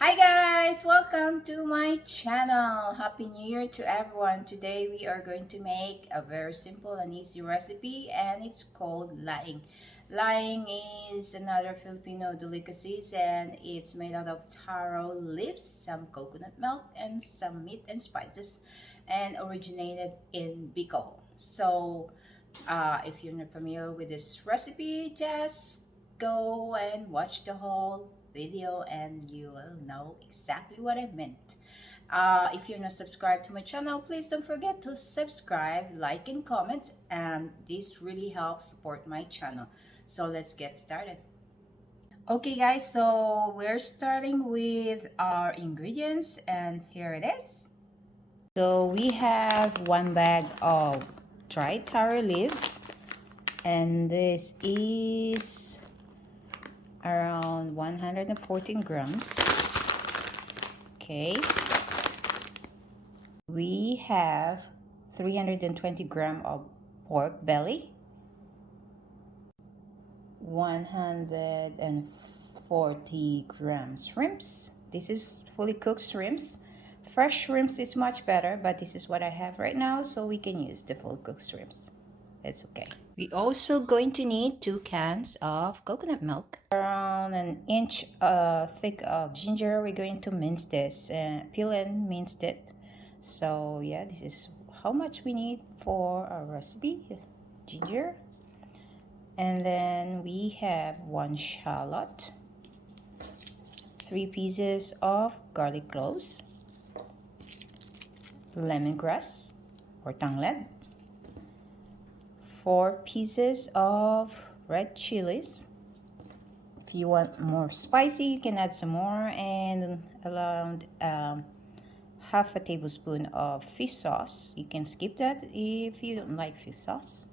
Hi guys! Welcome to my channel! Happy New Year to everyone! Today we are going to make a very simple and easy recipe and it's called Laing. Laing is another Filipino delicacies and it's made out of taro leaves, some coconut milk, and some meat and spices and originated in Bicol. If you're not familiar with this recipe, just go and watch the whole video and you will know exactly what I meant. If you're not subscribed to my channel, please don't forget to subscribe, like, and comment. And this really helps support my channel. So let's get started. Okay guys, so we're starting with our ingredients and here it is. So we have 1 bag of dried taro leaves and this is around 114 grams. Okay, we have 320 gram of pork belly, 140 grams shrimps. This is fully cooked shrimps. Fresh shrimps is much better, but this is what I have right now, so we can use the full cooked shrimps. It's okay. We also going to need 2 cans of coconut milk, around an inch thick of ginger. We're going to mince this and peel and mince it. So yeah, this is how much we need for our recipe. Ginger, and then we have 1 shallot, 3 pieces of garlic cloves, lemongrass or tanglad, 4 pieces of red chilies. If you want more spicy, you can add some more, and around half a tablespoon of fish sauce. You can skip that if you don't like fish sauce.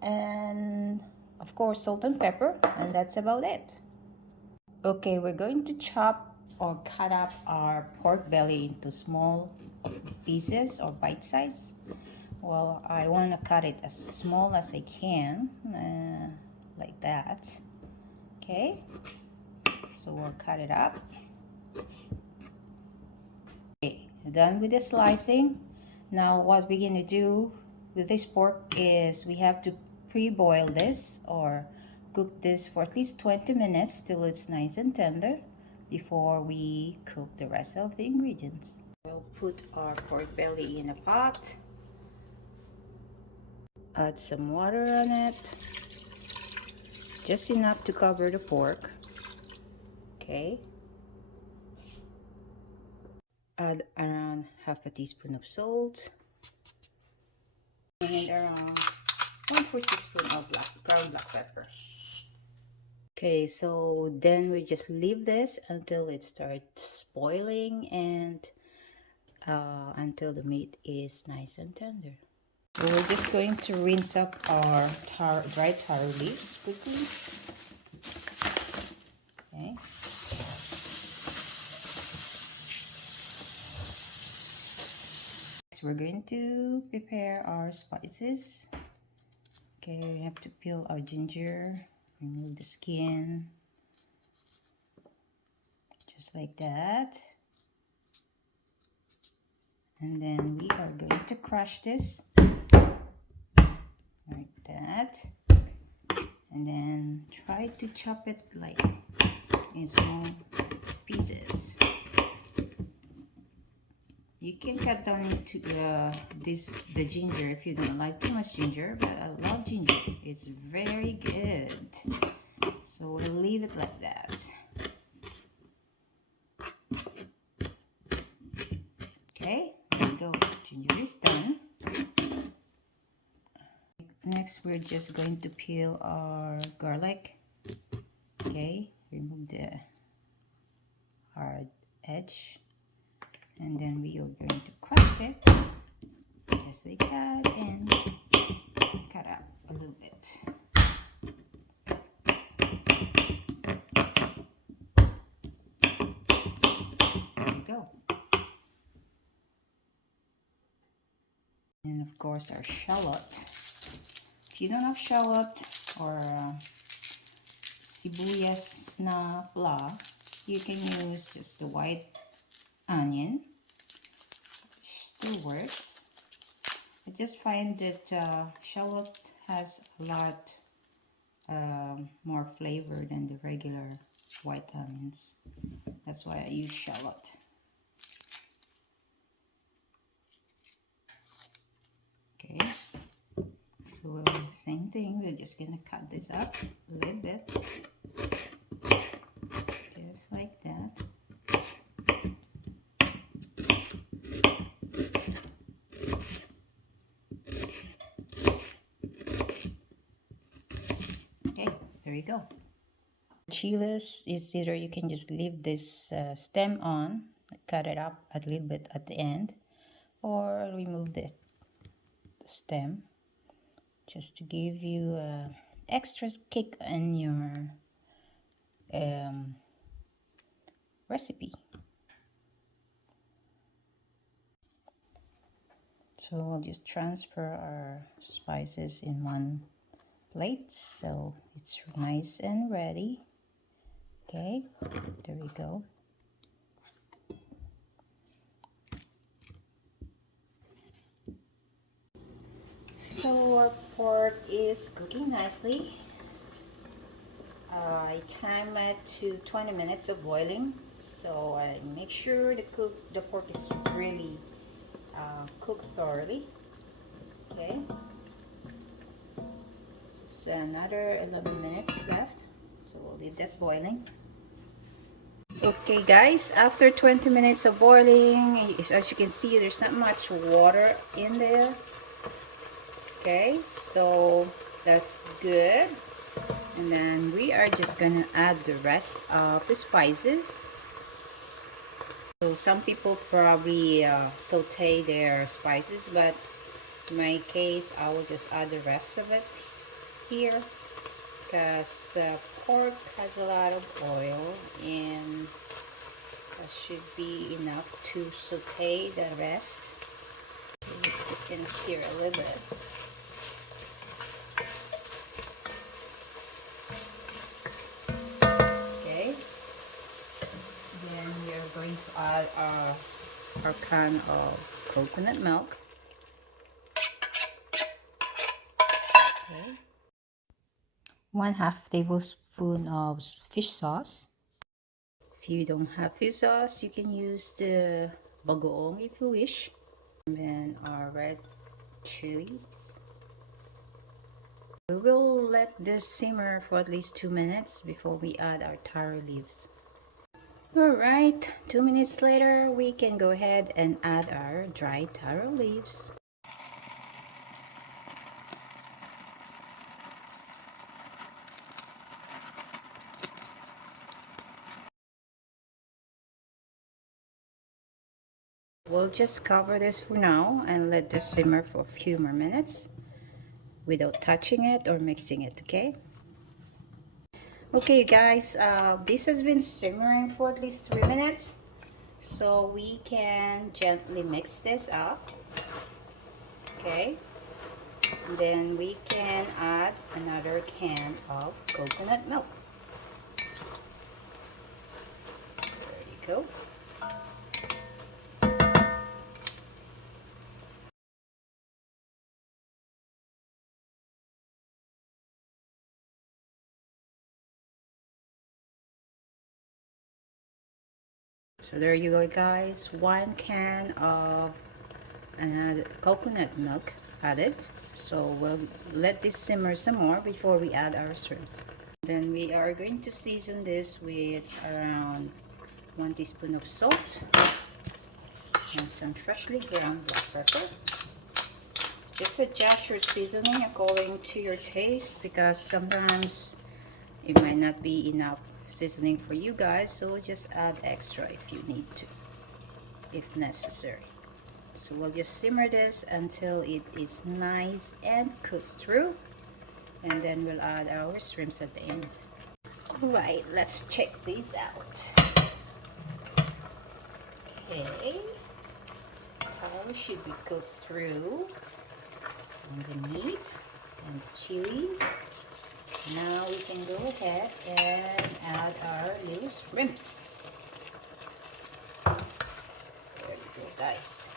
And of course, salt and pepper, and that's about it. Okay, we're going to chop or cut up our pork belly into small pieces or bite size. Well, I want to cut it as small as I can, like that. Okay, so we'll cut it up. Okay, done with the slicing. Now what we're going to do with this pork is we have to pre-boil this or cook this for at least 20 minutes till it's nice and tender before we cook the rest of the ingredients. We'll put our pork belly in a pot. Add some water on it, just enough to cover the pork. Okay, add around half a teaspoon of salt and around 1/4 teaspoon of ground black pepper. Okay, so then we just leave this until it starts boiling and until the meat is nice and tender. So we're just going to rinse up our dried taro leaves quickly. Okay. Next, we're going to prepare our spices. Okay, we have to peel our ginger, remove the skin, just like that. And then we are going to crush this like that, and then try to chop it like in small pieces. You can cut down into the ginger if you don't like too much ginger, but I love ginger. It's very good. So we'll leave it like that. Okay, there we go. Ginger is done. Next, we're just going to peel our garlic. Okay, remove the hard edge. And then we are going to crust it just like that and cut up a little bit. There we go. And of course our shallot. If you don't have shallot or sibuyas na pula, You can use just the white onion. Still works. I just find that shallot has a lot more flavor than the regular white onions. That's why I use shallot. Okay, so same thing, we're just gonna cut this up a little bit, just like that. Okay, there you go. Chiles is either you can just leave this stem on, cut it up a little bit at the end, or remove the stem just to give you extra kick in your recipe. So we'll just transfer our spices in one plate so it's nice and ready. Okay, there we go. So our pork is cooking nicely. I time it to 20 minutes of boiling, so I make sure the pork is really cooked thoroughly. Okay, just another 11 minutes left, so we'll leave that boiling. Okay guys, after 20 minutes of boiling, as you can see, there's not much water in there. Okay, so that's good. And then we are just gonna add the rest of the spices. So some people probably saute their spices, but in my case I will just add the rest of it here because pork has a lot of oil and that should be enough to saute the rest. Just gonna stir a little bit. Going to add our can of coconut milk. Okay. 1/2 tablespoon of fish sauce. If you don't have fish sauce, you can use the bagoong if you wish. And then our red chilies. We will let this simmer for at least 2 minutes before we add our taro leaves. Alright, 2 minutes later, we can go ahead and add our dried taro leaves. We'll just cover this for now and let this simmer for a few more minutes without touching it or mixing it, okay? Okay guys, this has been simmering for at least 3 minutes. So we can gently mix this up. Okay. And then we can add another can of coconut milk. There you go. So there you go guys, 1 can of another coconut milk added. So we'll let this simmer some more before we add our shrimps. Then we are going to season this with around 1 teaspoon of salt and some freshly ground black pepper. Just adjust your seasoning according to your taste because sometimes it might not be enough seasoning for you guys, so just add extra if you need to, if necessary. So we'll just simmer this until it is nice and cooked through, and then we'll add our shrimps at the end. Alright, let's check these out. Okay, taro should be cooked through, and the meat and the chilies. Now we can go ahead and add our little shrimps. guys.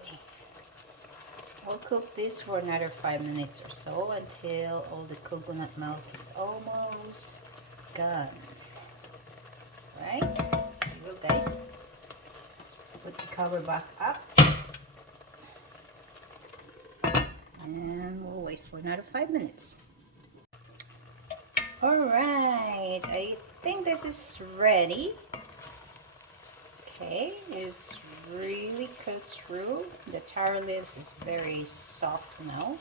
Okay. I'll cook this for another 5 minutes or so until all the coconut milk is almost gone. Right? There you go, guys. Put the cover back up. And we'll wait for another 5 minutes. Alright, I think this is ready. Okay, it's really cooked through. The taro leaves is very soft now.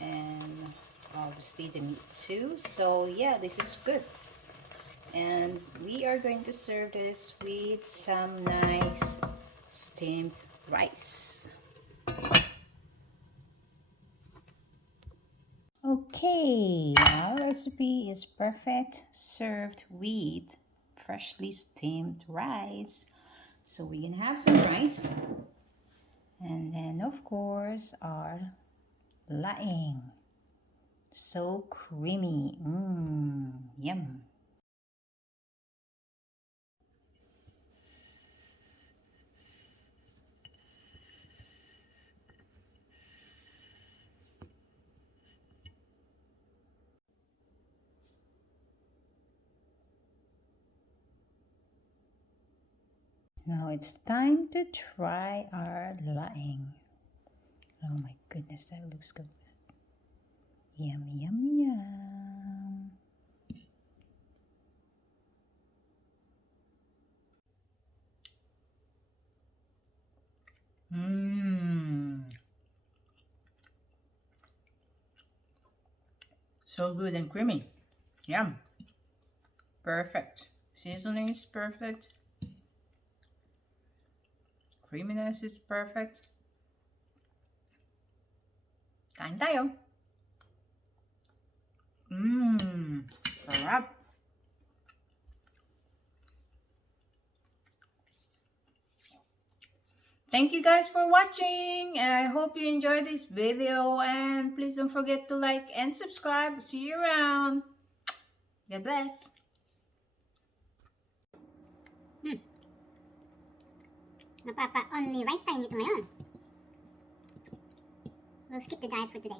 And obviously the meat too. So yeah, this is good. And we are going to serve this with some nice steamed rice. Okay, our recipe is perfect, served with freshly steamed rice. So we're gonna have some rice, and then of course our laing. So creamy, yum. Now it's time to try our laing. Oh my goodness, that looks good. Yum, yum, yum. So good and creamy. Yum. Perfect. Seasoning is perfect. Creaminess is perfect. Kain tayo. Sarap. Thank you guys for watching. I hope you enjoyed this video, and please don't forget to like and subscribe. See you around. God bless. Only rice tayo nito ngayon. We'll skip the diet for today.